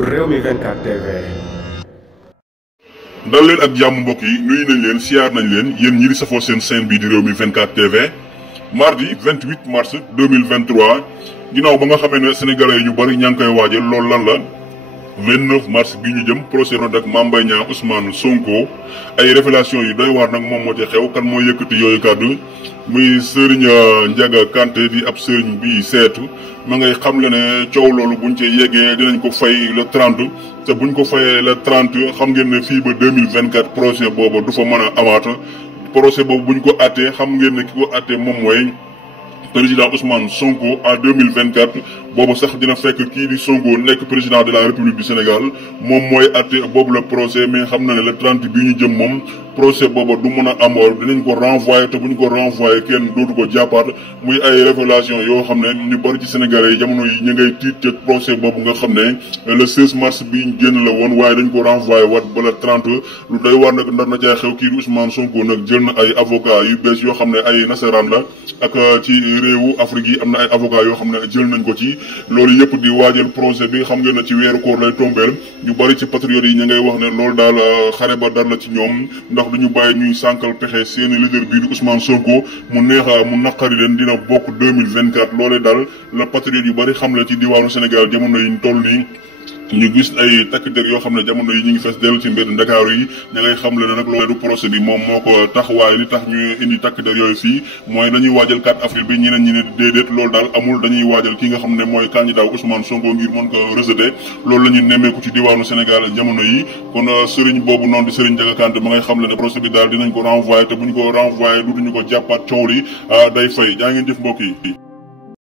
Rewmi 24 TV. dal leen ak jàmm mbokk yi nuyu nañ leen siyaar nañ leen yéen ñi di safoo seen chaîne bii di Rewmi 24 TV mardi 28 mars 2023 ginnaaw ba nga xamee ne sénégalais yi ñu bari ñaa ngi koy waajal loolu lan la 29 mars bii ñu jëm procès ak Mame Mbaye Niang Ousmane Sonko ay révélation yu doy waar nag moom moo ci xew kan moo yëkkati yooyu kàddu muy Serigne Ndiaga Kanté di ab Serigne bi seetu ma ngay xam le ne coow loolu buñ ci yeggee dinañ ko fay le 30 te buñ ko fayee le 30 xam ngeen ne fii ba 2024 procès boobu du fa mën a amaat procès boobu buñ ko attee xam ngeen ne ki ko attee moom mooy président Ousmane Sonko en 2024 boobu sax dina fekk kii di Sonko nekk président de la République du Sénégal moom mooy atte boobu le procès mais xam na ne le 30 bii ñu jëm moom procès boobu du mën a amoor dinañ ko renvoyer te bu ñu ko renvoyer kenn dootu ko jàppaat muy ay révélation yoo xam ne ñu bari ci Sénégalais yi jamono yi ñu ngay tiit ci procès boobu nga xam ne le 16 mars bii ñu génn la woon waaye dañ ko renvoyer wat ba le 30 lu doy war nag ndar na jaay xew kii di Ousmane Sonko nag jël na ay avocat yu bees yoo xam ne ay nasaraan la ak ci réewu Afrique yi am na ay avocat yoo xam ne jël nañ ko ci loolu yëpp di waajal procès bi xam ngeen ne ci weeru koor lay tombeel ñu bari ci patriotes yi ñu ngay wax ne loolu daal xare ba dar la ci ñoom ndax duñu bàyyi ñuy sànkal pexe seeni leader bii di Ousmane Sonko mu neexa mu naqari leen dina bokk 2024 loolee daal la patriotes yu bari xam la ci diwaanu Sénégal jamono yi ñu toll nii ñu gis ay takk der yoo xam ne jamono yi ñu ngi fees dellu ci mbedd Ndakaaru yi ña ngay xam le ne nag loolu du procès bi moom moo ko tax waaye li tax ñu indi takk der yooyu fii mooy dañuy waajal 4 avril bi ñeneen ñi ne déedéet loolu daal amul dañuy waajal ki nga xam ne mooy candidat Ousmane Sonko ngir mën ko rejeter loolu la ñu nemmeeku ci diwaanu Sénégal jamono yi kon sëriñ boobu noonu di Serigne Ndiaga Kanté ma ngay xam le ne procès bi daal dinañ ko renvoyer te bu ñu ko renvoyer dutuñu ko jàppaat coow li day fay jaa ngeen jëf mbokk yi